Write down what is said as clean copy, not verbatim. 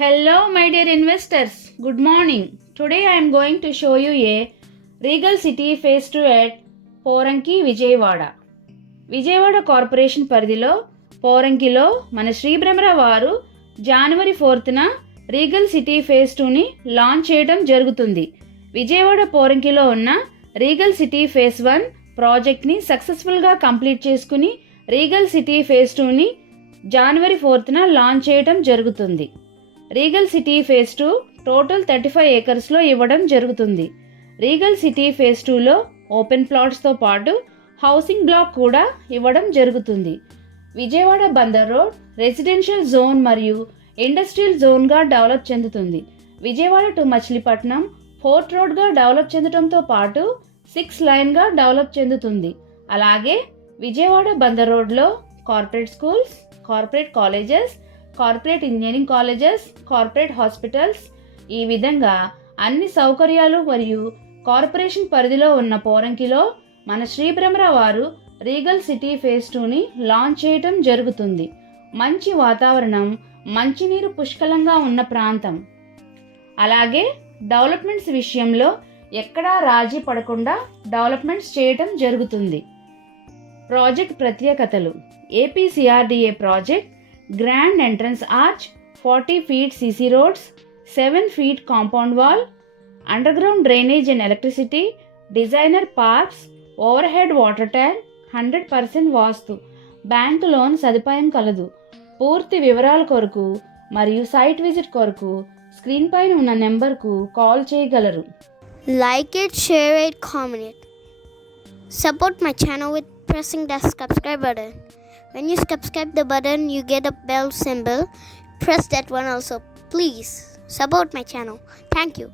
Hello, my dear investors. Good morning. Today I am going to show you a Regal City Phase 2 at Poranki Vijayawada. Vijayawada corporation పరిధిలో పోరంకిలో మన శ్రీ బ్రహ్మరా వారు జనవరి 4న Regal city phase 2ని launch చేయడం జరుగుతుంది. విజయవాడ పోరంకిలో ఉన్న Regal city phase 1 ప్రాజెక్ట్ని సక్సెస్ఫుల్గా కంప్లీట్ చేసుకుని రీగల్ సిటీ ఫేజ్ 2ని జనవరి 4న లాంచ్ చేయడం జరుగుతుంది. రీగల్ సిటీ ఫేజ్ 2 టోటల్ 35 ఏకర్స్లో ఇవ్వడం జరుగుతుంది. రీగల్ సిటీ ఫేజ్ 2లో ఓపెన్ ప్లాట్స్తో పాటు హౌసింగ్ బ్లాక్ కూడా ఇవ్వడం జరుగుతుంది. Vijayawada Bandar road residential zone మరియు ఇండస్ట్రియల్ జోన్గా డెవలప్ చెందుతుంది. విజయవాడ టు మచిలీపట్నం 4th రోడ్గా డెవలప్ చెందడంతో పాటు 6 లైన్గా డెవలప్ చెందుతుంది. అలాగే విజయవాడ బందర్ రోడ్లో corporate schools, corporate colleges, corporate engineering colleges, corporate hospitals, ఈ విధంగా అన్ని సౌకర్యాలు మరియు కార్పొరేషన్ పరిధిలో ఉన్న పోరంకిలో మన శ్రీ బ్రహ్మరా వారు రీగల్ సిటీ ఫేజ్ 2ని లాంచ్ చేయటం జరుగుతుంది. మంచి వాతావరణం, మంచినీరు పుష్కలంగా ఉన్న ప్రాంతం, అలాగే డెవలప్మెంట్స్ విషయంలో ఎక్కడా రాజీ పడకుండా డెవలప్మెంట్స్ చేయటం జరుగుతుంది. ప్రాజెక్ట్ ప్రత్యేకతలు: APCRDA project, grand entrance arch, 40 feet CC roads, 7 feet compound wall, underground drainage and electricity, designer parks, over head water tank, 100% vastu, bank loan సదుపాయం కలదు. పూర్తి వివరాల కొరకు మరియు సైట్ విజిట్ కొరకు స్క్రీన్ పైన ఉన్న నెంబర్కు కాల్ చేయగలరు. Like it, share it, comment it. Support my channel with pressing the subscribe button. When you subscribe the button, you get a bell symbol. Press that one also. Please support my channel. Thank you.